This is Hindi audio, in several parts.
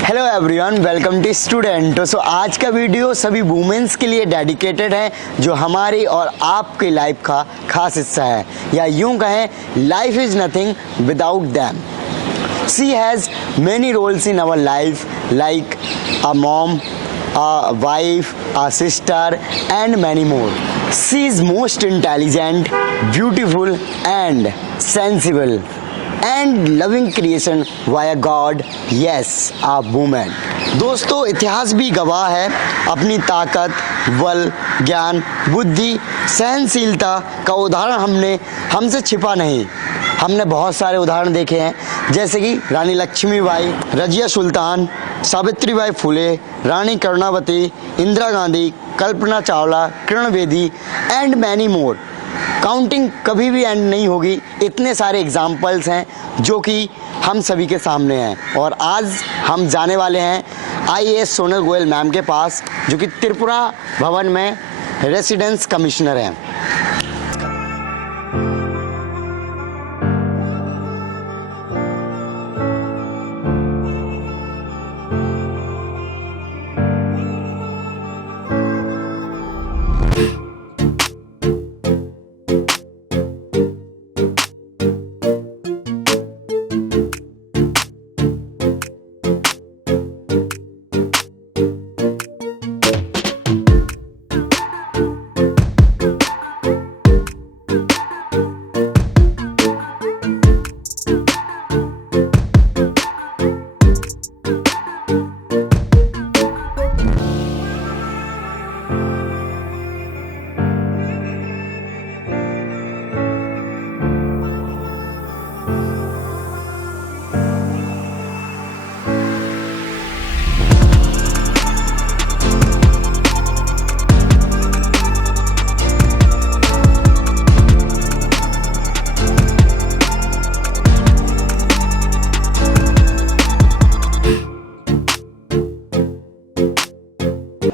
Hello everyone, welcome to student. So आज का वीडियो सभी वुमेन्स के लिए डेडिकेटेड है जो हमारी और आपकी लाइफ का खास हिस्सा है, या यूं कहें life is nothing without them. She has many roles in our life like a mom, a wife, a sister and many more. She is most intelligent, beautiful and sensible and loving creation by a God, yes, a woman. दोस्तों, इतिहास भी गवाह है अपनी ताकत, बल, ज्ञान, बुद्धि, सहनशीलता का उदाहरण हमसे छिपा नहीं। हमने बहुत सारे उदाहरण देखे हैं, जैसे कि Rani Lakshmibai, Razia Sultan, Savitribai Phule, Rani Karunavati, Indira Gandhi, Kalpana Chawla, Kiran Bedi and many more. Counting कभी भी एंड नहीं होगी। इतने सारे एग्जाम्पल्स हैं जो कि हम सभी के सामने हैं। और आज हम जाने वाले हैं IAS सोनल गोयल मैम के पास, जो कि त्रिपुरा भवन में रेसिडेंस कमिश्नर हैं।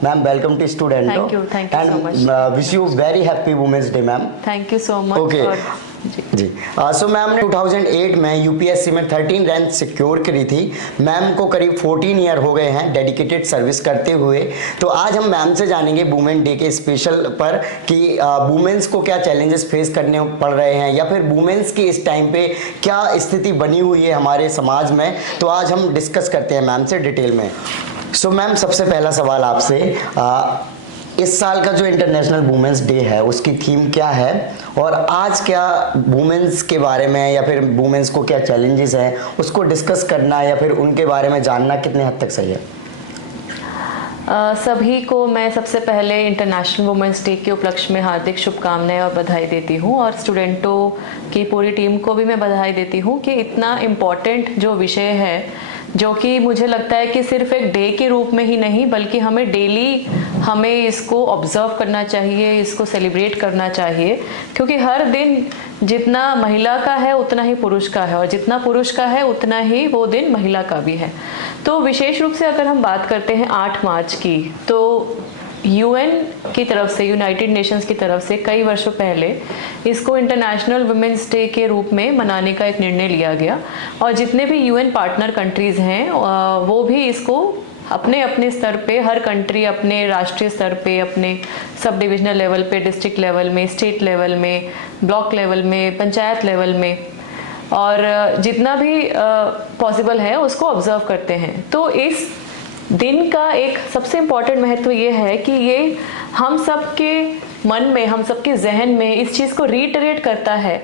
Ma'am, welcome to student. Thank you so much. Wish you very happy women's day ma'am. Thank you so much. Okay जी। सो मैम ने 2008 में यूपीएससी में 13 रैंक सिक्योर करी थी। मैम को करीब 14 ईयर हो गए हैं डेडिकेटेड सर्विस करते हुए। तो आज हम मैम से जानेंगे वुमेन डे के स्पेशल पर कि वुमेन्स को क्या चैलेंजेस फेस करने पड़ रहे हैं, या फिर वुमेन्स की इस टाइम पे क्या स्थिति बनी हुई है हमारे समाज में। तो आज हम डिस्कस करते हैं मैम से डिटेल में। सो मैम, सबसे पहला सवाल आपसे, इस साल का जो इंटरनेशनल वुमेन्स डे है उसकी थीम क्या है, और आज क्या वुमेन्स के बारे में या फिर वुमेन्स को क्या चैलेंजेस हैं उसको डिस्कस करना या फिर उनके बारे में जानना कितने हद तक सही है? सभी को मैं सबसे पहले इंटरनेशनल वुमेन्स डे के उपलक्ष्य में हार्दिक शुभकामनाएं और बधाई देती हूं, और स्टूडेंटों की पूरी टीम को भी मैं बधाई देती हूं कि इतना इम्पॉर्टेंट जो विषय है, जो कि मुझे लगता है कि सिर्फ एक डे के रूप में ही नहीं बल्कि हमें डेली हमें इसको ऑब्जर्व करना चाहिए, इसको सेलिब्रेट करना चाहिए, क्योंकि हर दिन जितना महिला का है उतना ही पुरुष का है, और जितना पुरुष का है उतना ही वो दिन महिला का भी है। तो विशेष रूप से अगर हम बात करते हैं 8 मार्च की, तो UN की तरफ से, यूनाइटेड नेशंस की तरफ से कई वर्षों पहले इसको इंटरनेशनल वुमेन्स डे के रूप में मनाने का एक निर्णय लिया गया, और जितने भी UN पार्टनर कंट्रीज़ हैं वो भी इसको अपने अपने स्तर पे, हर कंट्री अपने राष्ट्रीय स्तर पे, अपने सब डिविजनल लेवल पे, डिस्ट्रिक्ट लेवल में, स्टेट लेवल में, ब्लॉक लेवल में, पंचायत लेवल में, और जितना भी पॉसिबल है उसको ऑब्जर्व करते हैं। तो इस दिन का एक सबसे इम्पॉर्टेंट महत्व ये है कि ये हम सब के मन में, हम सब के जहन में इस चीज़ को रीटरेट करता है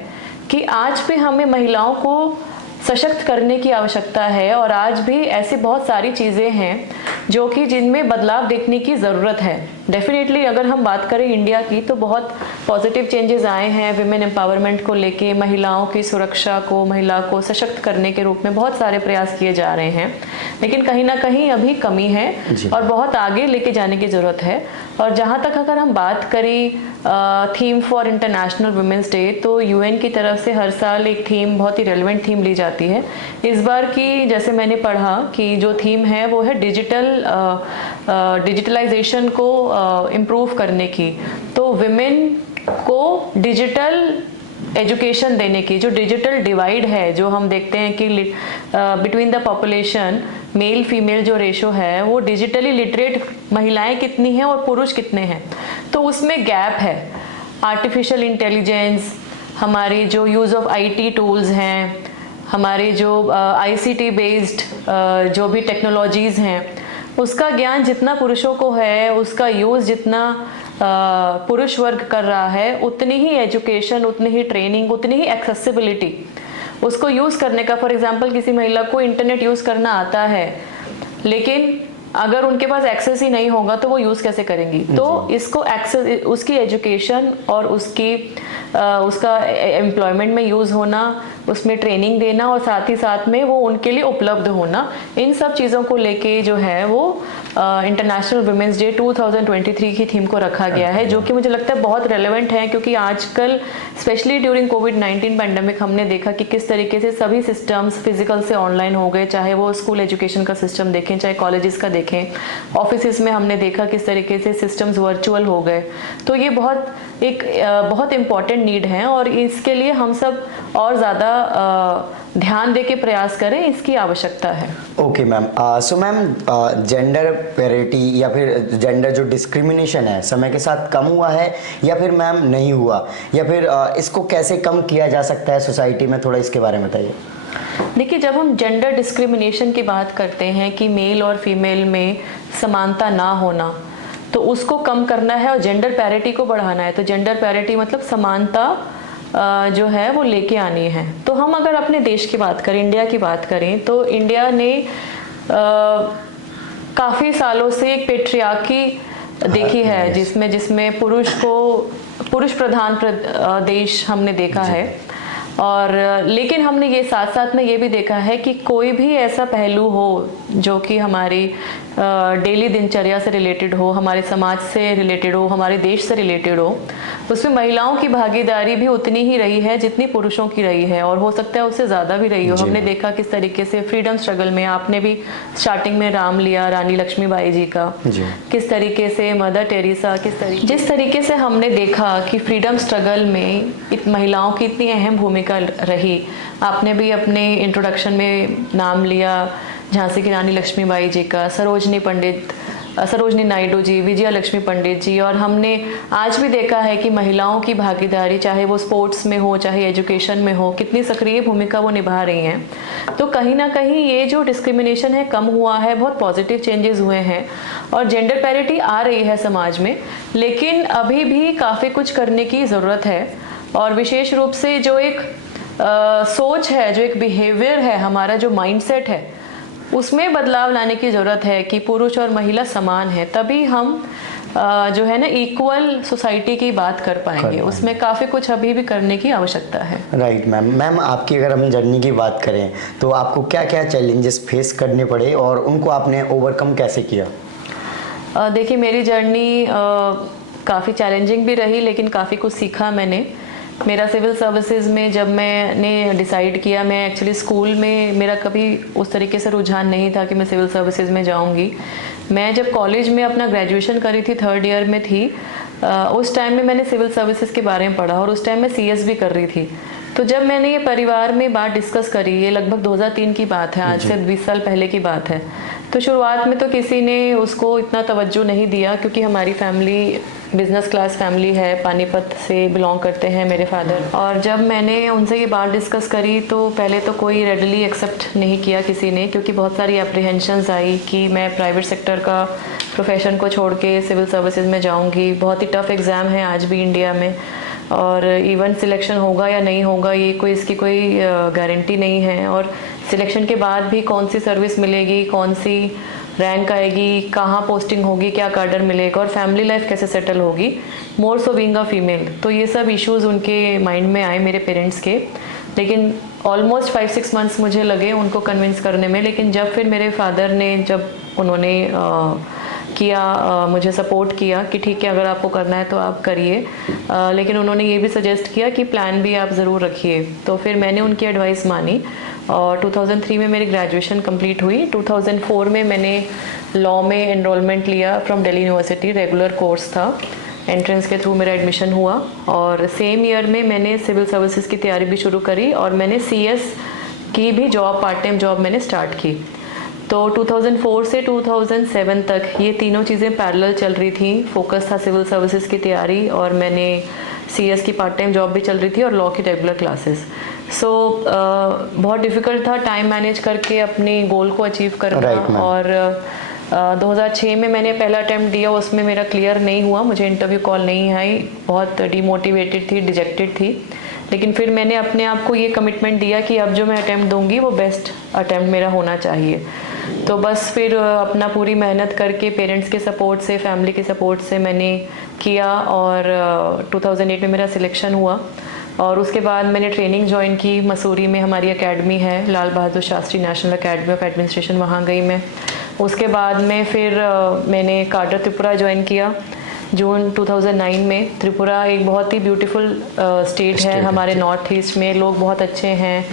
कि आज भी हमें महिलाओं को सशक्त करने की आवश्यकता है, और आज भी ऐसी बहुत सारी चीज़ें हैं जो कि जिनमें बदलाव देखने की ज़रूरत है। डेफिनेटली अगर हम बात करें इंडिया की, तो बहुत पॉजिटिव चेंजेस आए हैं विमेन एम्पावरमेंट को लेके, महिलाओं की सुरक्षा को, महिला को सशक्त करने के रूप में बहुत सारे प्रयास किए जा रहे हैं, लेकिन कहीं ना कहीं अभी कमी है और बहुत आगे लेके जाने की ज़रूरत है। और जहाँ तक अगर हम बात करें theme for international women's day, तो UN की तरफ से हर साल एक थीम, बहुत ही रेलिवेंट थीम ली जाती है। इस बार की जैसे मैंने पढ़ा कि जो थीम है वो है डिजिटलाइजेशन को इम्प्रूव करने की। तो विमेन को डिजिटल एजुकेशन देने की, जो डिजिटल डिवाइड है जो हम देखते हैं कि between the population, male female जो रेशो है वो डिजिटली लिटरेट महिलाएं कितनी हैं और पुरुष कितने हैं, तो उसमें गैप है। आर्टिफिशियल इंटेलिजेंस, हमारी जो यूज़ ऑफ आईटी टूल्स हैं, हमारे जो आईसीटी बेस्ड जो भी टेक्नोलॉजीज़ हैं, उसका ज्ञान जितना पुरुषों को है, उसका यूज़ जितना पुरुष वर्ग कर रहा है, उतनी ही एजुकेशन, उतनी ही ट्रेनिंग, उतनी ही एक्सेसिबिलिटी उसको यूज़ करने का। फॉर एग्जांपल किसी महिला को इंटरनेट यूज़ करना आता है, लेकिन अगर उनके पास एक्सेस ही नहीं होगा तो वो यूज़ कैसे करेंगी। तो इसको एक्सेस, उसकी एजुकेशन और उसका एम्प्लॉयमेंट में यूज़ होना, उसमें ट्रेनिंग देना और साथ ही साथ में वो उनके लिए उपलब्ध होना, इन सब चीज़ों को लेके जो है वो इंटरनेशनल वुमेंस डे 2023 की थीम को रखा गया है, जो कि मुझे लगता है बहुत रेलेवेंट है, क्योंकि आजकल स्पेशली ड्यूरिंग कोविड-19 पैंडमिक हमने देखा कि किस तरीके से सभी सिस्टम्स फिजिकल से ऑनलाइन हो गए, चाहे वो स्कूल एजुकेशन का सिस्टम देखें, चाहे कॉलेजेस का देखें, ऑफिस में हमने देखा किस तरीके से सिस्टम्स वर्चुअल हो गए। तो ये बहुत इम्पॉर्टेंट नीड है और इसके लिए हम सब और ज़्यादा ध्यान दे के प्रयास करें, इसकी आवश्यकता है। Okay ma'am, so ma'am gender parity या फिर जेंडर जो डिस्क्रिमिनेशन है समय के साथ कम हुआ है या फिर मैम नहीं हुआ, या फिर इसको कैसे कम किया जा सकता है सोसाइटी में, थोड़ा इसके बारे में बताइए। देखिए, जब हम जेंडर डिस्क्रिमिनेशन की बात करते हैं कि मेल और फीमेल में समानता ना होना, तो उसको कम करना है और जेंडर पैरिटी को बढ़ाना है। तो जेंडर पैरिटी मतलब समानता जो है वो लेके आनी है। तो हम अगर अपने देश की बात करें, इंडिया की बात करें, तो इंडिया ने काफ़ी सालों से एक पेट्रियार्की देखी है, जिसमें पुरुष प्रधान देश हमने देखा है। और लेकिन हमने ये साथ साथ में ये भी देखा है कि कोई भी ऐसा पहलू हो जो कि हमारी डेली दिनचर्या से रिलेटेड हो, हमारे समाज से रिलेटेड हो, हमारे देश से रिलेटेड हो, उसमें महिलाओं की भागीदारी भी उतनी ही रही है जितनी पुरुषों की रही है, और हो सकता है उससे ज़्यादा भी रही हो। हमने देखा किस तरीके से फ्रीडम स्ट्रगल में, आपने भी स्टार्टिंग में नाम लिया रानी लक्ष्मीबाई जी का, किस तरीके से मदर टेरेसा, जिस तरीके से हमने देखा कि फ्रीडम स्ट्रगल में महिलाओं की इतनी अहम भूमिका रही। आपने भी अपने इंट्रोडक्शन में नाम लिया झांसी की रानी लक्ष्मीबाई जी का, सरोजनी नायडू जी, विजया लक्ष्मी पंडित जी, और हमने आज भी देखा है कि महिलाओं की भागीदारी, चाहे वो स्पोर्ट्स में हो, चाहे एजुकेशन में हो, कितनी सक्रिय भूमिका वो निभा रही हैं। तो कहीं ना कहीं ये जो डिस्क्रिमिनेशन है कम हुआ है, बहुत पॉजिटिव चेंजेस हुए हैं और जेंडर पैरिटी आ रही है समाज में, लेकिन अभी भी काफ़ी कुछ करने की ज़रूरत है। और विशेष रूप से जो एक सोच है, जो एक बिहेवियर है, हमारा जो माइंडसेट है, उसमें बदलाव लाने की ज़रूरत है कि पुरुष और महिला समान है, तभी हम जो है ना इक्वल सोसाइटी की बात कर पाएंगे। उसमें काफ़ी कुछ अभी भी करने की आवश्यकता है। राइट मैम, आपकी अगर हम जर्नी की बात करें तो आपको क्या क्या चैलेंजेस फेस करने पड़े और उनको आपने ओवरकम कैसे किया? देखिए, मेरी जर्नी काफ़ी चैलेंजिंग भी रही, लेकिन काफ़ी कुछ सीखा मैंने। मेरा सिविल सर्विसेज में जब मैंने डिसाइड किया, मैं एक्चुअली स्कूल में मेरा कभी उस तरीके से रुझान नहीं था कि मैं सिविल सर्विसेज में जाऊंगी। मैं जब कॉलेज में अपना ग्रेजुएशन करी थी, 3rd ईयर में थी, उस टाइम में मैंने सिविल सर्विसेज के बारे में पढ़ा और उस टाइम मैं CS भी कर रही थी। तो जब मैंने ये परिवार में बात डिस्कस करी, ये लगभग 2003 की बात है, आज से 20 साल पहले की बात है, तो शुरुआत में तो किसी ने उसको इतना तवज्जो नहीं दिया, क्योंकि हमारी फैमिली बिजनेस क्लास फैमिली है, पानीपत से बिलोंग करते हैं मेरे फादर। और जब मैंने उनसे ये बात डिस्कस करी तो पहले तो कोई रेडली एक्सेप्ट नहीं किया किसी ने, क्योंकि बहुत सारी अप्रीहेंशंस आई कि मैं प्राइवेट सेक्टर का प्रोफेशन को छोड़ के सिविल सर्विसेज में जाऊंगी। बहुत ही टफ एग्ज़ाम है आज भी इंडिया में, और इवन सिलेक्शन होगा या नहीं होगा ये इसकी कोई गारंटी नहीं है, और सिलेक्शन के बाद भी कौन सी सर्विस मिलेगी, कौन सी रैंक आएगी, कहाँ पोस्टिंग होगी, क्या कार्डर मिलेगा, और फैमिली लाइफ कैसे सेटल होगी, मोर सो बीइंग अ फीमेल। तो ये सब इश्यूज़ उनके माइंड में आए मेरे पेरेंट्स के, लेकिन ऑलमोस्ट 5-6 मंथ्स मुझे लगे उनको कन्विंस करने में। लेकिन जब फिर मेरे फादर ने, जब उन्होंने मुझे सपोर्ट किया कि ठीक है, अगर आपको करना है तो आप करिए, लेकिन उन्होंने ये भी सजेस्ट किया कि प्लान भी आप ज़रूर रखिए। तो फिर मैंने उनकी एडवाइस मानी और 2003 में मेरी ग्रेजुएशन कंप्लीट हुई। 2004 में मैंने लॉ में एनरोलमेंट लिया from Delhi university, regular course था, एंट्रेंस के थ्रू मेरा एडमिशन हुआ। और सेम ईयर में मैंने सिविल सर्विसेज की तैयारी भी शुरू करी और मैंने CS की भी जॉब, पार्ट टाइम जॉब मैंने स्टार्ट की। तो 2004 से 2007 तक ये तीनों चीज़ें पैरेलल चल रही थी। फोकस था सिविल सर्विसेज की तैयारी और मैंने CS की पार्ट टाइम जॉब भी चल रही थी और लॉ की रेगुलर क्लासेस। सो बहुत डिफ़िकल्ट था टाइम मैनेज करके अपने गोल को अचीव करना। और 2006 में मैंने पहला अटैम्प्ट दिया, उसमें मेरा क्लियर नहीं हुआ, मुझे इंटरव्यू कॉल नहीं आई, बहुत डिमोटिवेटेड थी, डिजेक्टेड थी। लेकिन फिर मैंने अपने आप को ये कमिटमेंट दिया कि अब जो मैं अटैम्प्ट दूंगी वो बेस्ट अटैम्प्ट मेरा होना चाहिए। तो बस फिर अपना पूरी मेहनत करके पेरेंट्स के सपोर्ट से, फैमिली के सपोर्ट से मैंने किया और 2008 में मेरा सिलेक्शन हुआ। और उसके बाद मैंने ट्रेनिंग ज्वाइन की मसूरी में, हमारी एकेडमी है Lal Bahadur Shastri national academy of administration, वहाँ गई मैं। उसके बाद में फिर मैंने काडर त्रिपुरा ज्वाइन किया जून 2009 में। त्रिपुरा एक बहुत ही ब्यूटीफुल स्टेट है हमारे नॉर्थ ईस्ट में, लोग बहुत अच्छे हैं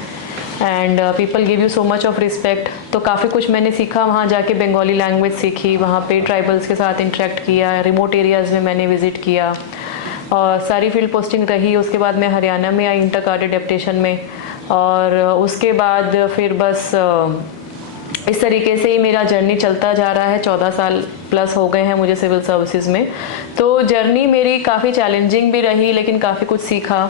and people give you so much of respect. तो काफ़ी कुछ मैंने सीखा वहाँ जाके, बंगाली लैंग्वेज सीखी, वहाँ पे ट्राइबल्स के साथ इंटरेक्ट किया, रिमोट एरियाज़ में मैंने विज़िट किया और सारी फील्ड पोस्टिंग रही। उसके बाद मैं हरियाणा में आई इंटर काडर डेप्यूटेशन में और उसके बाद फिर बस इस तरीके से ही मेरा जर्नी चलता जा रहा है। 14 साल प्लस हो गए हैं मुझे सिविल सर्विसेज में। तो जर्नी मेरी काफ़ी चैलेंजिंग भी रही, लेकिन काफ़ी कुछ सीखा।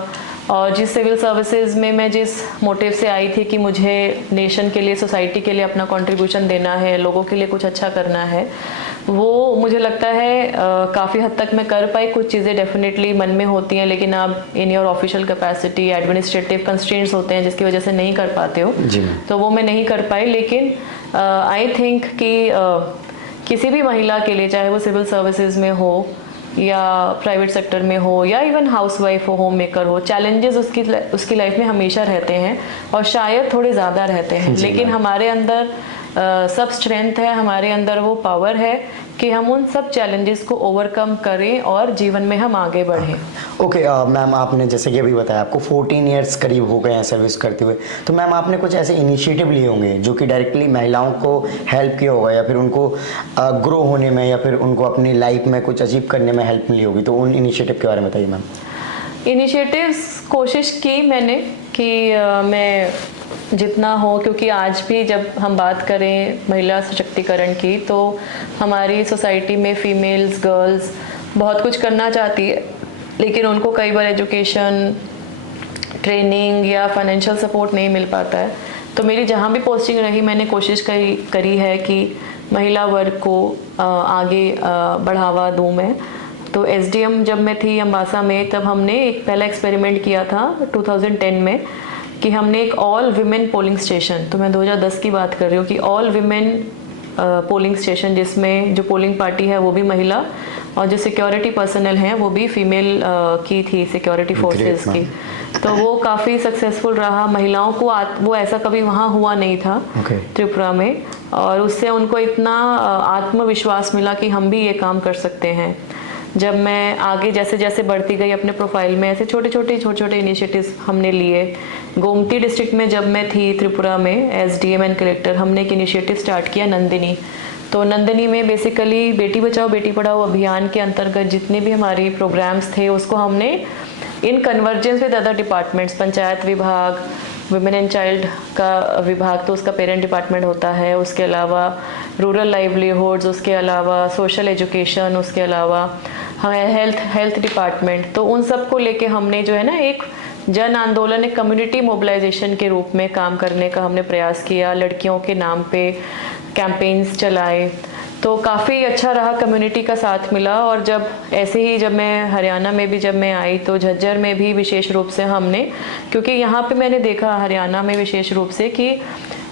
और जिस सिविल सर्विसेज में मैं जिस मोटिव से आई थी कि मुझे नेशन के लिए, सोसाइटी के लिए अपना कंट्रीब्यूशन देना है, लोगों के लिए कुछ अच्छा करना है, वो मुझे लगता है काफ़ी हद तक मैं कर पाई। कुछ चीज़ें डेफिनेटली मन में होती हैं, लेकिन आप in your official capacity, administrative constraints होते हैं जिसकी वजह से नहीं कर पाते हो, तो वो मैं नहीं कर पाई। लेकिन आई थिंक कि किसी भी महिला के लिए, चाहे वो सिविल सर्विसेज में हो या प्राइवेट सेक्टर में हो या इवन हाउसवाइफ हो, होम मेकर हो, चैलेंजेस उसकी लाइफ में हमेशा रहते हैं और शायद थोड़े ज़्यादा रहते हैं। लेकिन हमारे अंदर सब स्ट्रेंथ है, हमारे अंदर वो पावर है कि हम उन सब चैलेंजेस को ओवरकम करें और जीवन में हम आगे बढ़ें। ओके मैम, आपने जैसे कि अभी बताया आपको 14 ईयर्स करीब हो गए हैं सर्विस करते हुए, तो मैम आपने कुछ ऐसे इनिशिएटिव लिए होंगे जो कि डायरेक्टली महिलाओं को हेल्प किया होगा या फिर उनको ग्रो होने में या फिर उनको अपनी लाइफ में कुछ अचीव करने में हेल्प मिली होगी, तो उन इनिशिएटिव के बारे में बताइए मैम। इनिशिएटिव्स कोशिश की मैंने कि मैं जितना हो, क्योंकि आज भी जब हम बात करें महिला सशक्तिकरण की तो हमारी सोसाइटी में फीमेल्स, गर्ल्स बहुत कुछ करना चाहती है, लेकिन उनको कई बार एजुकेशन, ट्रेनिंग या फाइनेंशियल सपोर्ट नहीं मिल पाता है। तो मेरी जहाँ भी पोस्टिंग रही मैंने कोशिश करी है कि महिला वर्ग को आगे बढ़ावा दूँ मैं। तो SDM जब मैं थी अम्बासा में, तब हमने एक पहला एक्सपेरिमेंट किया था 2010 में कि हमने एक ऑल विमेन पोलिंग स्टेशन, तो मैं 2010 की बात कर रही हूँ, कि ऑल विमेन पोलिंग स्टेशन जिसमें जो पोलिंग पार्टी है वो भी महिला और जो सिक्योरिटी पर्सनल हैं वो भी फीमेल की थी, सिक्योरिटी फोर्सेस की। तो वो काफ़ी सक्सेसफुल रहा। महिलाओं को वो ऐसा कभी वहाँ हुआ नहीं था त्रिपुरा में, और उससे उनको इतना आत्मविश्वास मिला कि हम भी ये काम कर सकते हैं। जब मैं आगे जैसे जैसे बढ़ती गई अपने प्रोफाइल में, ऐसे छोटे छोटे इनिशिएटिव्स हमने लिए। गोमती डिस्ट्रिक्ट में जब मैं थी त्रिपुरा में SDM एंड कलेक्टर, हमने एक इनिशिएटिव स्टार्ट किया नंदिनी। तो नंदिनी में बेसिकली बेटी बचाओ बेटी पढ़ाओ अभियान के अंतर्गत जितने भी हमारी प्रोग्राम्स थे उसको हमने in convergence with other departments, panchayat विभाग, वुमेन एंड चाइल्ड का विभाग तो उसका पेरेंट डिपार्टमेंट होता है, उसके अलावा रूरल लाइवलीहुड्स, उसके अलावा सोशल एजुकेशन, उसके अलावा हेल्थ डिपार्टमेंट, तो उन सब को लेके हमने जो है ना एक जन आंदोलन, एक कम्युनिटी मोबिलाइजेशन के रूप में काम करने का हमने प्रयास किया। लड़कियों के नाम पे कैंपेन्स चलाए, तो काफ़ी अच्छा रहा, कम्युनिटी का साथ मिला। और जब ऐसे ही जब मैं हरियाणा में भी जब मैं आई तो झज्जर में भी विशेष रूप से हमने, क्योंकि यहाँ पे मैंने देखा हरियाणा में विशेष रूप से कि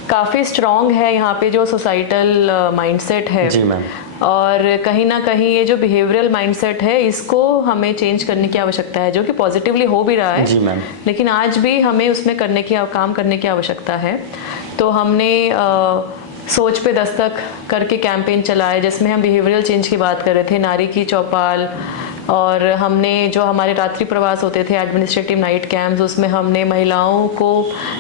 काफ़ी स्ट्रॉन्ग है यहाँ पे जो सोसाइटल माइंडसेट है। जी मैम। और कहीं ना कहीं ये जो बिहेवियरल माइंडसेट है इसको हमें चेंज करने की आवश्यकता है, जो कि पॉजिटिवली हो भी रहा है। जी मैम। लेकिन आज भी हमें उसमें काम करने की आवश्यकता है। तो हमने सोच पे दस्तक करके कैंपेन चलाए जिसमें हम बिहेवियरल चेंज की बात कर रहे थे, नारी की चौपाल, और हमने जो हमारे रात्रि प्रवास होते थे एडमिनिस्ट्रेटिव नाइट कैंप्स, उसमें हमने महिलाओं को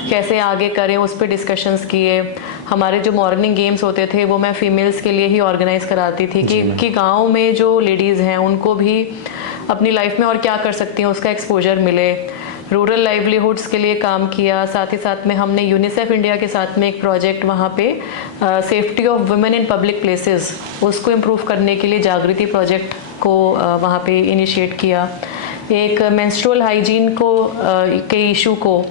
कैसे आगे करें उस पर डिस्कशंस किए। हमारे जो मॉर्निंग गेम्स होते थे वो मैं फीमेल्स के लिए ही ऑर्गेनाइज कराती थी कि गाँव में जो लेडीज़ हैं उनको भी अपनी लाइफ में और क्या कर सकती हैं उसका एक्सपोजर मिले। रूरल लाइवलीहुड्स के लिए काम किया। साथ ही साथ में हमने यूनिसेफ इंडिया के साथ में एक प्रोजेक्ट वहाँ पे safety of women in public places उसको इम्प्रूव करने के लिए जागृति प्रोजेक्ट को वहाँ पे इनिशिएट किया। एक मेंस्ट्रुअल हाइजीन को के इशू को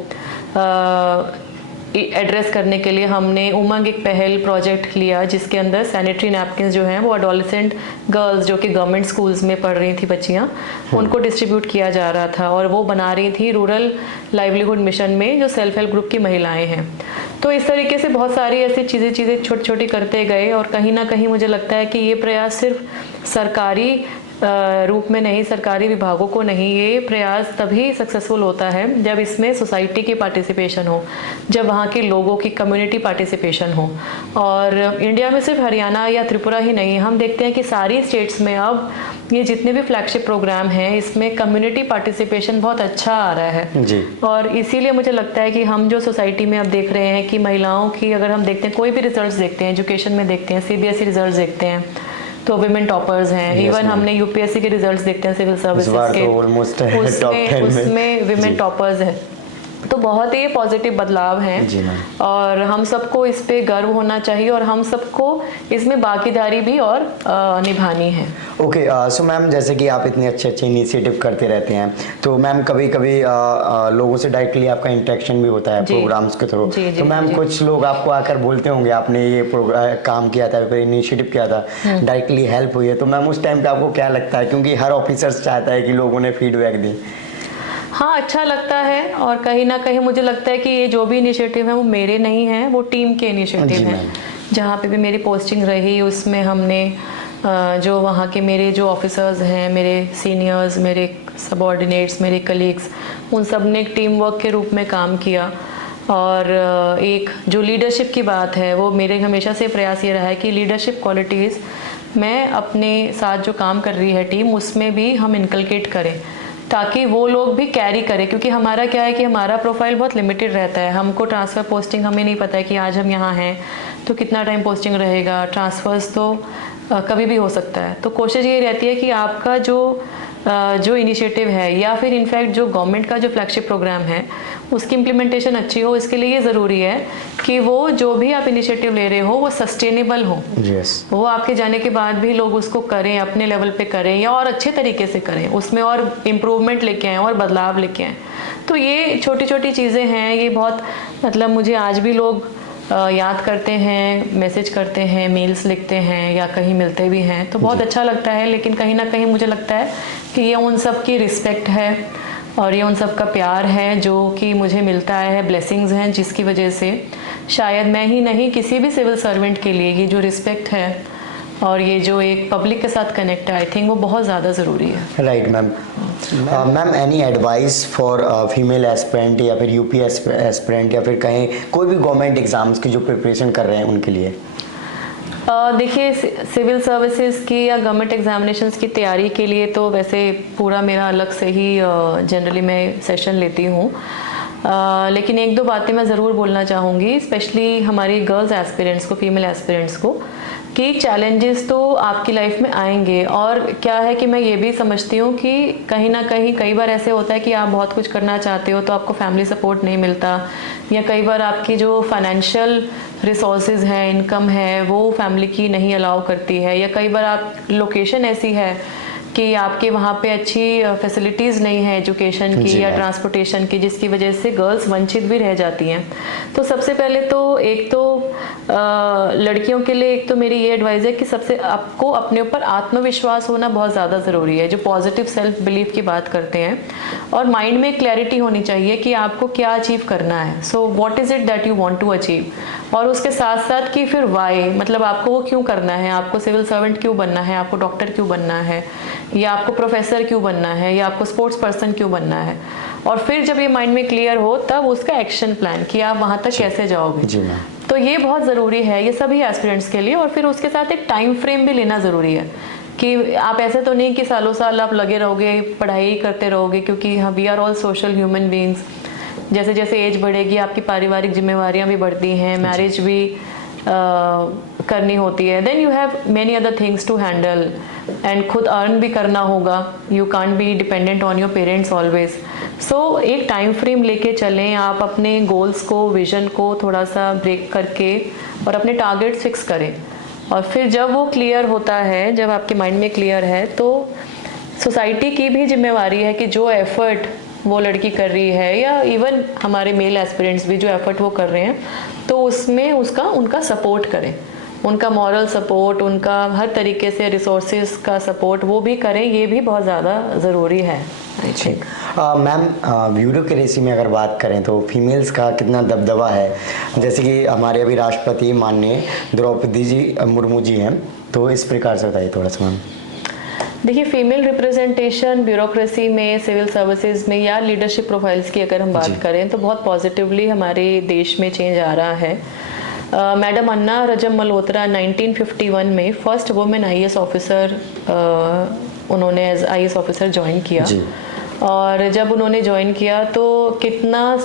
एड्रेस करने के लिए हमने उमंग एक पहल प्रोजेक्ट लिया, जिसके अंदर सैनिटरी नैपकिन जो हैं वो एडोलेसेंट गर्ल्स जो कि गवर्नमेंट स्कूल्स में पढ़ रही थी बच्चियां, उनको डिस्ट्रीब्यूट किया जा रहा था और वो बना रही थी रूरल लाइवलीहुड मिशन में जो सेल्फ हेल्प ग्रुप की महिलाएं हैं। तो इस तरीके से बहुत सारी ऐसी चीज़ें छोटी छोटी करते गए और कहीं ना कहीं मुझे लगता है कि ये प्रयास सिर्फ सरकारी रूप में नहीं, सरकारी विभागों को नहीं, ये प्रयास तभी सक्सेसफुल होता है जब इसमें सोसाइटी की पार्टिसिपेशन हो, जब वहाँ के लोगों की कम्युनिटी पार्टिसिपेशन हो। और इंडिया में सिर्फ हरियाणा या त्रिपुरा ही नहीं, हम देखते हैं कि सारी स्टेट्स में अब ये जितने भी फ्लैगशिप प्रोग्राम हैं इसमें कम्युनिटी पार्टिसिपेशन बहुत अच्छा आ रहा है जी। और इसीलिए मुझे लगता है कि हम जो सोसाइटी में अब देख रहे हैं कि महिलाओं की, अगर हम देखते हैं कोई भी रिजल्ट्स देखते हैं, एजुकेशन में देखते हैं, सीबीएसई रिजल्ट्स देखते हैं तो विमेन टॉपर्स हैं। इवन हमने यूपीएससी के रिजल्ट्स देखते हैं सिविल सर्विसेज के, उसमें विमेन टॉपर्स हैं। तो बहुत ही पॉजिटिव बदलाव हैं और हम सबको इस पे गर्व होना चाहिए और हम सबको इसमें भागीदारी भी और निभानी है। ओके, सो मैम, जैसे कि आप इतने अच्छे अच्छे इनिशिएटिव करते रहते हैं, तो मैम कभी कभी लोगों से डायरेक्टली आपका इंटरेक्शन भी होता है प्रोग्राम्स के थ्रू। तो मैम कुछ लोग आपको आकर बोलते होंगे आपने ये काम किया था, कोई इनिशिएटिव किया था, डायरेक्टली हेल्प हुई है, तो मैम उस टाइम पे आपको क्या लगता है? क्योंकि हर ऑफिसर्स चाहता है कि लोगों ने फीडबैक दी। हाँ, अच्छा लगता है और कहीं ना कहीं मुझे लगता है कि ये जो भी इनिशिएटिव है वो मेरे नहीं हैं, वो टीम के इनिशिएटिव हैं। जहाँ पे भी मेरी पोस्टिंग रही उसमें हमने जो वहाँ के मेरे जो ऑफिसर्स हैं, मेरे सीनियर्स, मेरे सबऑर्डिनेट्स, मेरे कलीग्स, उन सब ने एक टीम वर्क के रूप में काम किया। और एक जो लीडरशिप की बात है वो मेरे हमेशा से प्रयास ये रहा है कि लीडरशिप क्वालिटीज़ मैं अपने साथ जो काम कर रही है टीम उसमें भी हम इनकलकेट करें ताकि वो लोग भी कैरी करें। क्योंकि हमारा क्या है कि हमारा प्रोफाइल बहुत लिमिटेड रहता है, हमको ट्रांसफ़र पोस्टिंग हमें नहीं पता है कि आज हम यहाँ हैं तो कितना टाइम पोस्टिंग रहेगा, ट्रांसफ़र्स तो कभी भी हो सकता है। तो कोशिश ये रहती है कि आपका जो इनिशिएटिव है या फिर इनफैक्ट जो गवर्नमेंट का जो फ्लैगशिप प्रोग्राम है उसकी इम्प्लीमेंटेशन अच्छी हो। इसके लिए ये ज़रूरी है कि वो जो भी आप इनिशिएटिव ले रहे हो वो सस्टेनेबल हो। वो आपके जाने के बाद भी लोग उसको करें, अपने लेवल पे करें या और अच्छे तरीके से करें, उसमें और इम्प्रूवमेंट लेके आएँ और बदलाव लेके आएँ। तो ये छोटी छोटी चीज़ें हैं, ये बहुत मतलब मुझे आज भी लोग याद करते हैं, मैसेज करते हैं, मेल्स लिखते हैं या कहीं मिलते भी हैं तो बहुत अच्छा लगता है। लेकिन कहीं ना कहीं मुझे लगता है कि ये उन सब की रिस्पेक्ट है और ये उन सब का प्यार है जो कि मुझे मिलता है, ब्लेसिंग्स हैं जिसकी वजह से शायद मैं ही नहीं किसी भी सिविल सर्वेंट के लिए ये जो रिस्पेक्ट है और ये जो एक पब्लिक के साथ कनेक्ट है, आई थिंक वो बहुत ज़्यादा ज़रूरी है। Right ma'am. Ma'am, any advice for female aspirant या फिर यूपी एस्पिरेंट या फिर कहीं कोई भी गवर्नमेंट एग्जाम्स की जो प्रिपरेशन कर रहे हैं उनके लिए? देखिए, सिविल सर्विसेज की या गवर्नमेंट एग्जामिनेशंस की तैयारी के लिए तो वैसे पूरा मेरा अलग से ही जनरली मैं सेशन लेती हूँ। लेकिन एक दो बातें मैं ज़रूर बोलना चाहूँगी, स्पेशली हमारी गर्ल्स एस्पिरेंट्स को, फीमेल एस्पिरेंट्स को, कि चैलेंजेस तो आपकी लाइफ में आएंगे। और क्या है कि मैं ये भी समझती हूँ कि कहीं ना कहीं कई बार ऐसे होता है कि आप बहुत कुछ करना चाहते हो तो आपको फैमिली सपोर्ट नहीं मिलता, या कई बार आपकी जो फाइनेंशियल रिसोर्सेज हैं, इनकम है, वो फैमिली की नहीं अलाउ करती है, या कई बार आप लोकेशन ऐसी है कि आपके वहाँ पे अच्छी फैसिलिटीज़ नहीं है एजुकेशन की या ट्रांसपोर्टेशन की, जिसकी वजह से गर्ल्स वंचित भी रह जाती हैं। तो सबसे पहले तो एक तो लड़कियों के लिए एक तो मेरी ये एडवाइस है कि सबसे आपको अपने ऊपर आत्मविश्वास होना बहुत ज़्यादा ज़रूरी है, जो पॉजिटिव सेल्फ बिलीफ की बात करते हैं, और माइंड में क्लैरिटी होनी चाहिए कि आपको क्या अचीव करना है। So what is it that you want to achieve, और उसके साथ साथ कि फिर वाई, मतलब आपको वो क्यों करना है, आपको सिविल सर्वेंट क्यों बनना है, आपको डॉक्टर क्यों बनना है, या आपको प्रोफेसर क्यों बनना है, या आपको स्पोर्ट्स पर्सन क्यों बनना है। और फिर जब ये माइंड में क्लियर हो तब उसका एक्शन प्लान कि आप वहाँ तक कैसे जाओगे। तो ये बहुत ज़रूरी है ये सभी एस्पिरेंट्स के लिए। और फिर उसके साथ एक टाइम फ्रेम भी लेना ज़रूरी है कि आप ऐसे तो नहीं कि सालों साल आप लगे रहोगे, पढ़ाई करते रहोगे, क्योंकि we are all social human beings. जैसे जैसे एज बढ़ेगी आपकी पारिवारिक जिम्मेवारियाँ भी बढ़ती हैं, मैरिज भी करनी होती है, then you have many other things to handle, and खुद अर्न भी करना होगा, you can't be dependent on your parents always. So एक टाइम फ्रेम लेके चलें, आप अपने गोल्स को, विजन को थोड़ा सा ब्रेक करके और अपने टारगेट्स फिक्स करें। और फिर जब वो क्लियर होता है, जब आपके माइंड में क्लियर है, तो सोसाइटी की भी जिम्मेवारी है कि जो एफर्ट वो लड़की कर रही है या इवन हमारे मेल एस्पिरेंट्स भी जो एफर्ट वो कर रहे हैं, तो उसमें उनका सपोर्ट करें, उनका मॉरल सपोर्ट, उनका हर तरीके से रिसोर्सेज का सपोर्ट वो भी करें। ये भी बहुत ज़्यादा ज़रूरी है आई थिंक। मैम, ब्यूरोक्रेसी में अगर बात करें तो फीमेल्स का कितना दबदबा है? जैसे कि हमारे अभी राष्ट्रपति माननीय द्रौपदी जी मुर्मू जी हैं, तो इस प्रकार से बताइए थोड़ा सा मैम। देखिए, फीमेल रिप्रेजेंटेशन ब्यूरोक्रेसी में, सिविल सर्विसेज में या लीडरशिप प्रोफाइल्स की अगर हम बात करें तो बहुत पॉजिटिवली हमारे देश में चेंज आ रहा है। मैडम अन्ना रजम मल्होत्रा 1951 में फर्स्ट वुमेन IAS ऑफिसर, उन्होंने एज IAS ऑफिसर ज्वाइन किया। और जब उन्होंने ज्वाइन किया तो कितना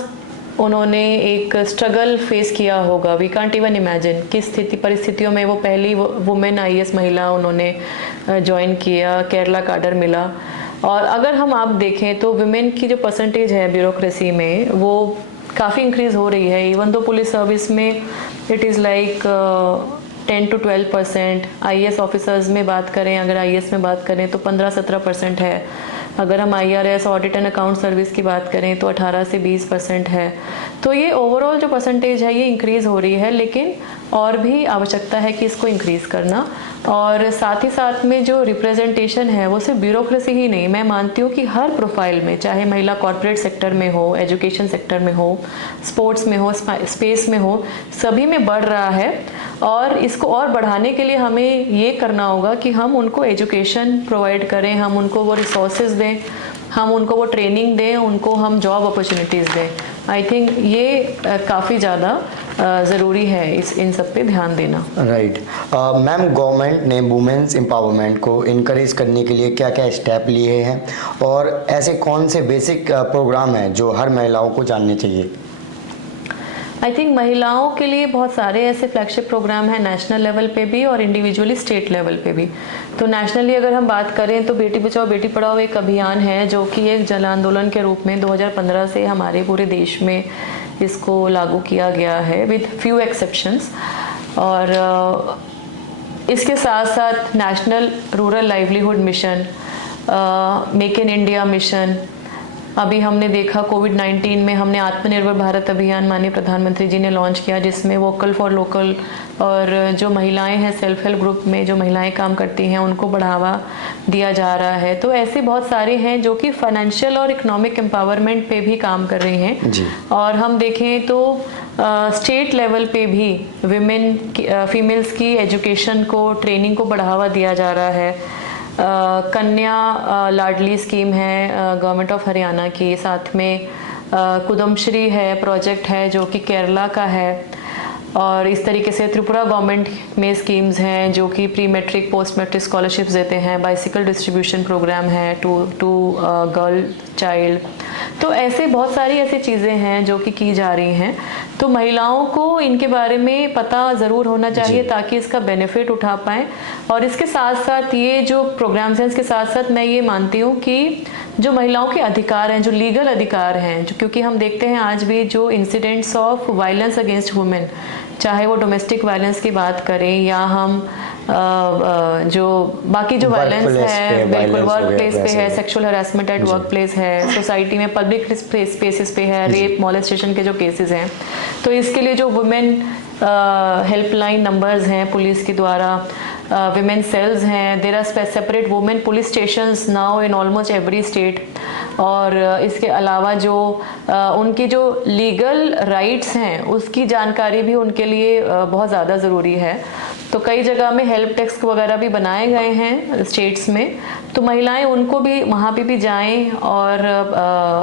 उन्होंने एक स्ट्रगल फेस किया होगा, वी कांट इवन इमेजिन किस परिस्थितियों में वो पहली वुमेन IAS महिला उन्होंने ज्वाइन किया, केरला काडर मिला। और अगर हम आप देखें तो वुमेन की जो परसेंटेज है ब्यूरोक्रेसी में वो काफ़ी इंक्रीज़ हो रही है। इवन दो पुलिस सर्विस में it is like 10 to 12%। IAS officers में बात करें, अगर IAS में बात करें तो 15-17% है। अगर हम IRS audit and account service की बात करें तो 18 से 20% है। तो ये ओवरऑल जो परसेंटेज है ये इंक्रीज़ हो रही है, लेकिन और भी आवश्यकता है कि इसको इंक्रीज़ करना। और साथ ही साथ में जो रिप्रेजेंटेशन है वो सिर्फ ब्यूरोक्रेसी ही नहीं, मैं मानती हूँ कि हर प्रोफाइल में, चाहे महिला कॉर्पोरेट सेक्टर में हो, एजुकेशन सेक्टर में हो, स्पोर्ट्स में हो, स्पेस में हो, सभी में बढ़ रहा है। और इसको और बढ़ाने के लिए हमें ये करना होगा कि हम उनको एजुकेशन प्रोवाइड करें, हम उनको वो रिसोर्सेज दें, हम उनको वो ट्रेनिंग दें, उनको हम जॉब अपॉर्चुनिटीज़ दें। आई थिंक ये काफ़ी ज़्यादा ज़रूरी है इन सब पे ध्यान देना। राइट। मैम, गवर्नमेंट ने वुमेन्स एम्पावरमेंट को इनकरेज करने के लिए क्या क्या स्टेप लिए हैं और ऐसे कौन से बेसिक प्रोग्राम हैं जो हर महिलाओं को जानने चाहिए? आई थिंक महिलाओं के लिए बहुत सारे ऐसे फ्लैगशिप प्रोग्राम हैं नेशनल लेवल पे भी और इंडिविजुअली स्टेट लेवल पे भी। तो नेशनली अगर हम बात करें तो बेटी बचाओ बेटी पढ़ाओ एक अभियान है जो कि एक जन आंदोलन के रूप में 2015 से हमारे पूरे देश में इसको लागू किया गया है विद फ्यू एक्सेप्शंस। और इसके साथ साथ national rural livelihood mission, make in India mission, अभी हमने देखा कोविड-19 में हमने आत्मनिर्भर भारत अभियान माननीय प्रधानमंत्री जी ने लॉन्च किया, जिसमें वोकल फॉर लोकल और जो महिलाएं हैं सेल्फ हेल्प ग्रुप में जो महिलाएं काम करती हैं उनको बढ़ावा दिया जा रहा है। तो ऐसे बहुत सारे हैं जो कि फाइनेंशियल और इकोनॉमिक एम्पावरमेंट पे भी काम कर रहे हैं जी। और हम देखें तो स्टेट लेवल पे भी विमेन फीमेल्स की एजुकेशन को, ट्रेनिंग को बढ़ावा दिया जा रहा है। कन्या लाडली स्कीम है गवर्नमेंट ऑफ हरियाणा की, साथ में कुदमश्री है प्रोजेक्ट है जो कि केरला का है। और इस तरीके से त्रिपुरा गवर्नमेंट में स्कीम्स हैं जो कि pre matric post matric scholarships देते हैं, बाइसिकल डिस्ट्रीब्यूशन प्रोग्राम है टू गर्ल चाइल्ड। तो ऐसे बहुत सारी ऐसी चीज़ें हैं जो कि की जा रही हैं। तो महिलाओं को इनके बारे में पता ज़रूर होना चाहिए ताकि इसका बेनिफिट उठा पाएँ। और इसके साथ साथ ये जो प्रोग्राम्स हैं इसके साथ साथ मैं ये मानती हूँ कि जो महिलाओं के अधिकार हैं, जो लीगल अधिकार हैं, जो क्योंकि हम देखते हैं आज भी जो incidents of violence against women, चाहे वो डोमेस्टिक वायलेंस की बात करें या हम जो बाकी जो वायलेंस है, बिल्कुल वर्क प्लेस पे है, sexual harassment at work place है, सोसाइटी में पब्लिक स्पेसेस पे है, रेप मॉलेस्टेशन के जो केसेस हैं, तो इसके लिए जो वुमेन हेल्पलाइन नंबर्स हैं पुलिस के द्वारा, women cells हैं, there are separate women police stations now in almost every state। और इसके अलावा जो उनकी जो लीगल राइट्स हैं उसकी जानकारी भी उनके लिए बहुत ज़्यादा ज़रूरी है। तो कई जगह में हेल्प डेस्क वगैरह भी बनाए गए हैं स्टेट्स में, तो महिलाएं उनको भी वहाँ पे भी जाएं और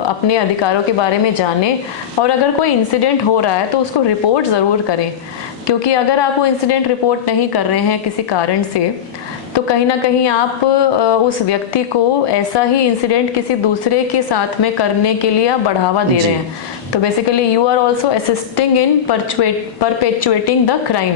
अपने अधिकारों के बारे में जानें। और अगर कोई इंसिडेंट हो रहा है तो उसको रिपोर्ट ज़रूर करें, क्योंकि अगर आप वो इंसिडेंट रिपोर्ट नहीं कर रहे हैं किसी कारण से तो कहीं ना कहीं आप उस व्यक्ति को ऐसा ही इंसिडेंट किसी दूसरे के साथ में करने के लिए आप बढ़ावा दे रहे हैं। तो basically you are also assisting in perpetuating the crime,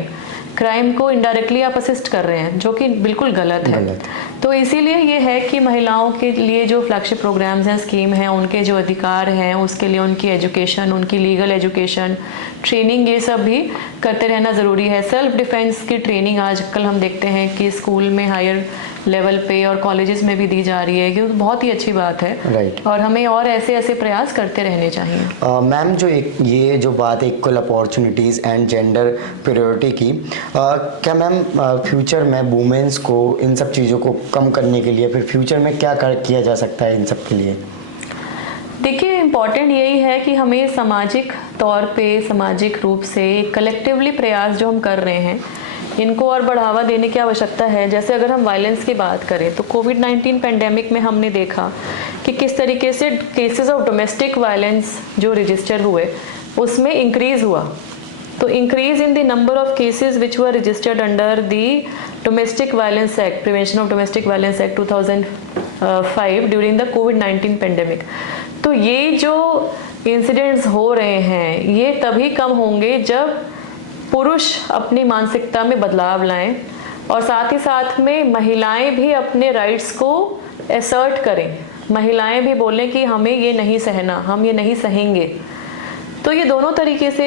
crime को इनडायरेक्टली आप असिस्ट कर रहे हैं, जो कि बिल्कुल गलत है। तो इसीलिए ये है कि महिलाओं के लिए जो फ्लैगशिप प्रोग्राम्स हैं, स्कीम हैं, उनके जो अधिकार हैं उसके लिए उनकी एजुकेशन, उनकी लीगल एजुकेशन, ट्रेनिंग, ये सब भी करते रहना ज़रूरी है। सेल्फ डिफेंस की ट्रेनिंग आजकल हम देखते हैं कि स्कूल में हायर लेवल पे और कॉलेजेस में भी दी जा रही है, कि बहुत ही अच्छी बात है। राइट। और हमें और ऐसे ऐसे प्रयास करते रहने चाहिए। मैम, जो ये जो बात है equal opportunities and gender priority की, क्या मैम फ्यूचर में वुमेन्स को इन सब चीज़ों को कम करने के लिए फिर फ्यूचर में क्या किया जा सकता है इन सब के लिए? देखिए, इम्पॉर्टेंट यही है कि हमें सामाजिक तौर पे, सामाजिक रूप से कलेक्टिवली प्रयास जो हम कर रहे हैं, इनको और बढ़ावा देने की आवश्यकता है। जैसे अगर हम वायलेंस की बात करें तो कोविड-19 पेंडेमिक में हमने देखा कि किस तरीके से केसेस ऑफ डोमेस्टिक वायलेंस जो रजिस्टर हुए उसमें इंक्रीज़ हुआ। तो increase in the number of cases which were registered under the domestic violence act, prevention of domestic violence act 2005 during the covid pandemic. तो ये जो इंसिडेंट्स हो रहे हैं ये तभी कम होंगे जब पुरुष अपनी मानसिकता में बदलाव लाएं और साथ ही साथ में महिलाएं भी अपने राइट्स को असर्ट करें। महिलाएं भी बोलें कि हमें ये नहीं सहना, हम ये नहीं सहेंगे। तो ये दोनों तरीके से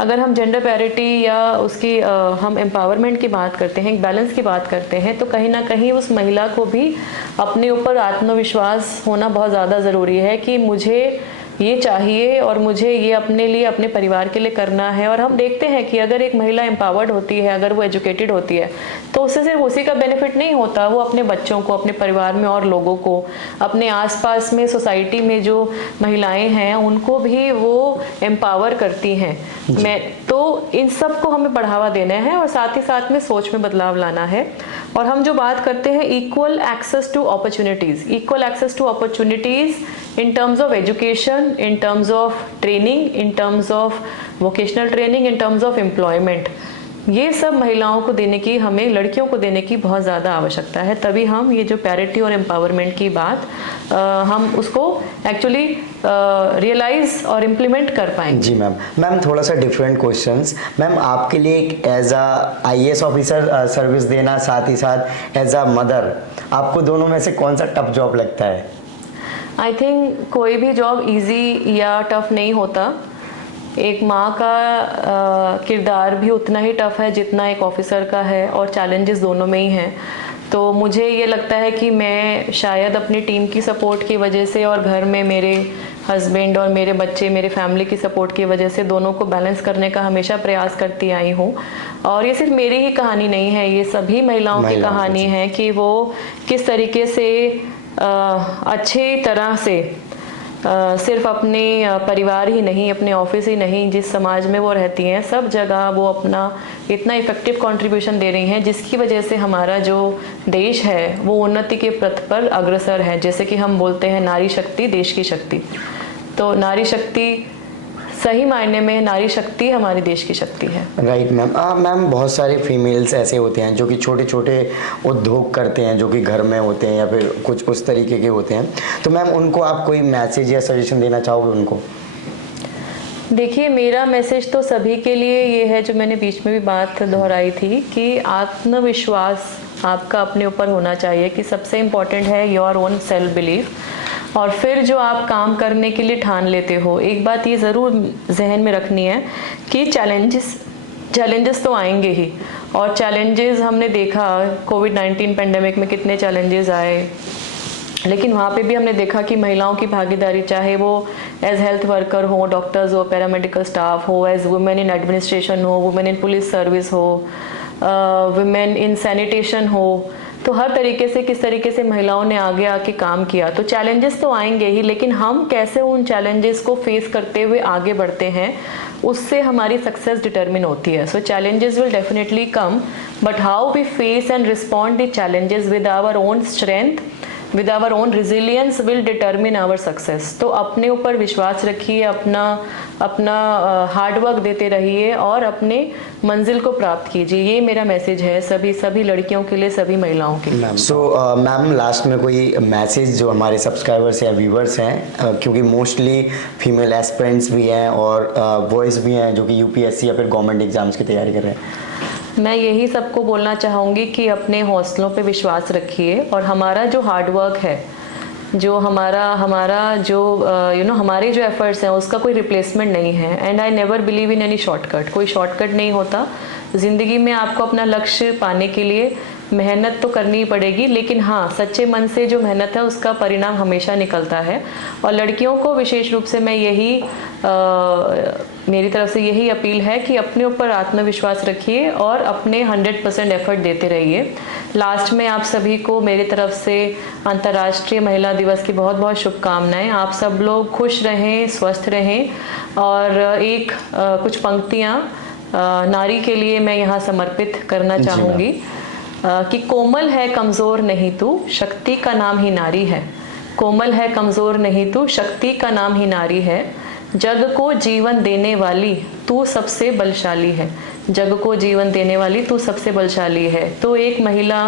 अगर हम जेंडर पैरिटी या उसकी हम एम्पावरमेंट की बात करते हैं, एक बैलेंस की बात करते हैं, तो कहीं ना कहीं उस महिला को भी अपने ऊपर आत्मविश्वास होना बहुत ज़्यादा ज़रूरी है कि मुझे ये चाहिए और मुझे ये अपने लिए, अपने परिवार के लिए करना है। और हम देखते हैं कि अगर एक महिला एम्पावर्ड होती है, अगर वो एजुकेटेड होती है, तो उससे सिर्फ उसी का बेनिफिट नहीं होता, वो अपने बच्चों को, अपने परिवार में और लोगों को, अपने आसपास में सोसाइटी में जो महिलाएं हैं उनको भी वो एम्पावर करती हैं। तो इन सब को हमें बढ़ावा देना है और साथ ही साथ में सोच में बदलाव लाना है। और हम जो बात करते हैं equal access to opportunities, equal access to opportunities in terms of education, in terms of training, in terms of vocational training, in terms of employment, ये सब महिलाओं को देने की, हमें लड़कियों को देने की बहुत ज़्यादा आवश्यकता है। तभी हम ये जो पैरिटी और एम्पावरमेंट की बात हम उसको एक्चुअली रियलाइज और इम्प्लीमेंट कर पाएंगे। जी मैम थोड़ा सा डिफरेंट क्वेश्चंस। मैम, आपके लिए एक as a IAS officer service देना, साथ ही साथ एज अ मदर, आपको दोनों में से कौन सा टफ जॉब लगता है? आई थिंक कोई भी जॉब इजी या टफ नहीं होता। एक माँ का किरदार भी उतना ही टफ है जितना एक ऑफिसर का है, और चैलेंजेस दोनों में ही हैं। तो मुझे ये लगता है कि मैं शायद अपनी टीम की सपोर्ट की वजह से और घर में मेरे हस्बैंड और मेरे बच्चे, मेरे फैमिली की सपोर्ट की वजह से दोनों को बैलेंस करने का हमेशा प्रयास करती आई हूँ। और ये सिर्फ मेरी ही कहानी नहीं है, ये सभी महिलाओं की कहानी है कि वो किस तरीके से अच्छी तरह से सिर्फ अपने परिवार ही नहीं, अपने ऑफिस ही नहीं, जिस समाज में वो रहती हैं, सब जगह वो अपना इतना इफेक्टिव कंट्रीब्यूशन दे रही हैं, जिसकी वजह से हमारा जो देश है वो उन्नति के पथ पर अग्रसर है। जैसे कि हम बोलते हैं नारी शक्ति देश की शक्ति। तो नारी शक्ति, सही मायने में नारी शक्ति हमारे देश की शक्ति है। Right ma'am. मैम, बहुत सारे फीमेल्स ऐसे होते हैं जो कि छोटे छोटे उद्योग करते हैं, जो कि घर में होते हैं या फिर कुछ उस तरीके के होते हैं। तो मैम, उनको आप कोई मैसेज या सजेशन देना चाहोगे उनको? देखिए, मेरा मैसेज तो सभी के लिए ये है, जो मैंने बीच में भी बात दोहराई थी, कि आत्मविश्वास आपका अपने ऊपर होना चाहिए, कि सबसे इम्पॉर्टेंट है योर ओन सेल्फ बिलीफ। और फिर जो आप काम करने के लिए ठान लेते हो, एक बात ये ज़रूर जहन में रखनी है कि चैलेंजेस तो आएंगे ही। और चैलेंजेस हमने देखा कोविड-19 पेंडेमिक में कितने चैलेंजेस आए, लेकिन वहाँ पे भी हमने देखा कि महिलाओं की भागीदारी, चाहे वो एज हेल्थ वर्कर हो, डॉक्टर्स हो, पैरामेडिकल स्टाफ हो, एज वुमेन इन एडमिनिस्ट्रेशन हो, वुमेन इन पुलिस सर्विस हो, वुमेन इन सैनिटेशन हो, तो हर तरीके से किस तरीके से महिलाओं ने आगे आके काम किया। तो चैलेंजेस तो आएंगे ही, लेकिन हम कैसे उन चैलेंजेस को फेस करते हुए आगे बढ़ते हैं, उससे हमारी सक्सेस डिटरमिन होती है। So challenges will definitely come, but how we face and respond the challenges with our own strength, with our own resilience will determine our success. तो अपने ऊपर विश्वास रखिए, अपना हार्ड वर्क देते रहिए और अपने मंजिल को प्राप्त कीजिए। ये मेरा मैसेज है सभी लड़कियों के लिए, सभी महिलाओं के लिए। सो मैम, लास्ट में कोई मैसेज जो हमारे सब्सक्राइबर्स या व्यूवर्स हैं, क्योंकि मोस्टली फीमेल एस्पिरेंट्स भी हैं और बॉयज़ भी हैं जो कि UPSC या फिर गवर्नमेंट एग्जाम्स की तैयारी कर रहे हैं। मैं यही सबको बोलना चाहूँगी कि अपने हौसलों पे विश्वास रखिए और हमारा जो हार्ड वर्क है, जो हमारा जो हमारे जो एफर्ट्स हैं उसका कोई रिप्लेसमेंट नहीं है। And I never believe in any shortcut, कोई शॉर्टकट नहीं होता ज़िंदगी में। आपको अपना लक्ष्य पाने के लिए मेहनत तो करनी ही पड़ेगी, लेकिन हाँ, सच्चे मन से जो मेहनत है उसका परिणाम हमेशा निकलता है। और लड़कियों को विशेष रूप से मैं यही मेरी तरफ से यही अपील है कि अपने ऊपर आत्मविश्वास रखिए और अपने 100% एफर्ट देते रहिए। लास्ट में आप सभी को मेरी तरफ से अंतर्राष्ट्रीय महिला दिवस की बहुत बहुत शुभकामनाएं। आप सब लोग खुश रहें, स्वस्थ रहें। और कुछ पंक्तियाँ नारी के लिए मैं यहाँ समर्पित करना चाहूँगी कि कोमल है कमज़ोर नहीं तू, शक्ति का नाम ही नारी है। कोमल है कमज़ोर नहीं तू, शक्ति का नाम ही नारी है। जग को जीवन देने वाली तू सबसे बलशाली है। जग को जीवन देने वाली तू सबसे बलशाली है। तो एक महिला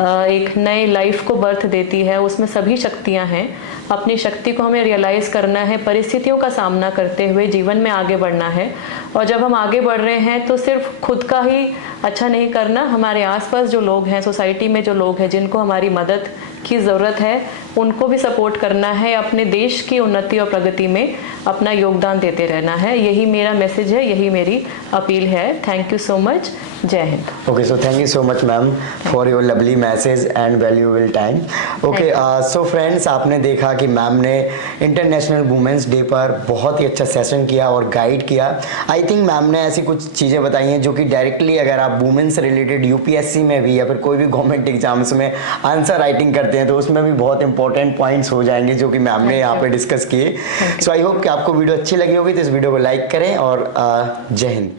एक नए लाइफ को बर्थ देती है, उसमें सभी शक्तियां हैं। अपनी शक्ति को हमें रियलाइज़ करना है, परिस्थितियों का सामना करते हुए जीवन में आगे बढ़ना है। और जब हम आगे बढ़ रहे हैं तो सिर्फ खुद का ही अच्छा नहीं करना, हमारे आसपास जो लोग हैं, सोसाइटी में जो लोग हैं जिनको हमारी मदद की ज़रूरत है, उनको भी सपोर्ट करना है। अपने देश की उन्नति और प्रगति में अपना योगदान देते रहना है। यही मेरा मैसेज है, यही मेरी अपील है। Thank you so much. जय हिंद। Okay, so thank you so much ma'am for your lovely message and valuable time. Okay, so friends, आपने देखा कि मैम ने इंटरनेशनल वुमेंस डे पर बहुत ही अच्छा सेशन किया और गाइड किया। आई थिंक मैम ने ऐसी कुछ चीज़ें बताई हैं जो कि डायरेक्टली अगर आप वुमेन से रिलेटेड यूपीएससी में भी या फिर कोई भी गवर्नमेंट एग्जाम्स में आंसर राइटिंग करते हैं तो उसमें भी बहुत इंपॉर्टेंट पॉइंट्स हो जाएंगे जो कि मैम ने यहाँ पे डिस्कस किए। सो आई होप कि आपको वीडियो अच्छी लगी होगी, तो इस वीडियो को लाइक करें और जय हिंद।